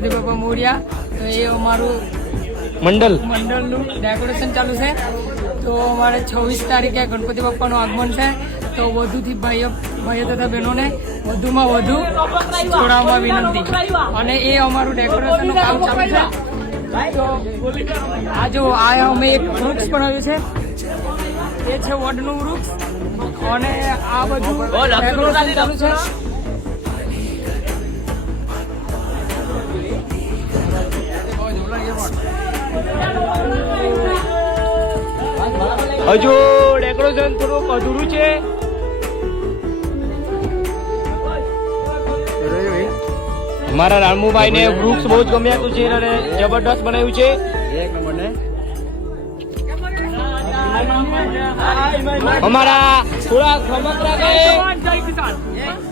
ગણપતિ બાપા મોર્યા. તો એ અમારું મંડળનું ડેકોરેશન ચાલુ છે. તો અમારે 26 તારીખે ગણપતિ બાપાનું આગમન છે. તો વધુથી ભાઈઓ તથા બહેનોને વધુમાં વધુ જોડાવવા વિનંતી. અને એ અમારું ડેકોરેશનનું કામ ચાલુ છે. તો આ જો આ અમે એક વૃક્ષ બનાવ્યું છે. એ છે વડનું વૃક્ષ. અને આ બધું ડેકોરેશન ચાલુ છે. હજુ ડેકોરેશન થોડુંક અધૂરું છે. અમારા રામુભાઈ ને વૃક્ષ બહુ જ ગમ્યા છે અને જબરદસ્ત બનાવ્યું છે. એક નંબર ને અમારા થોડા ખમકરા ગયે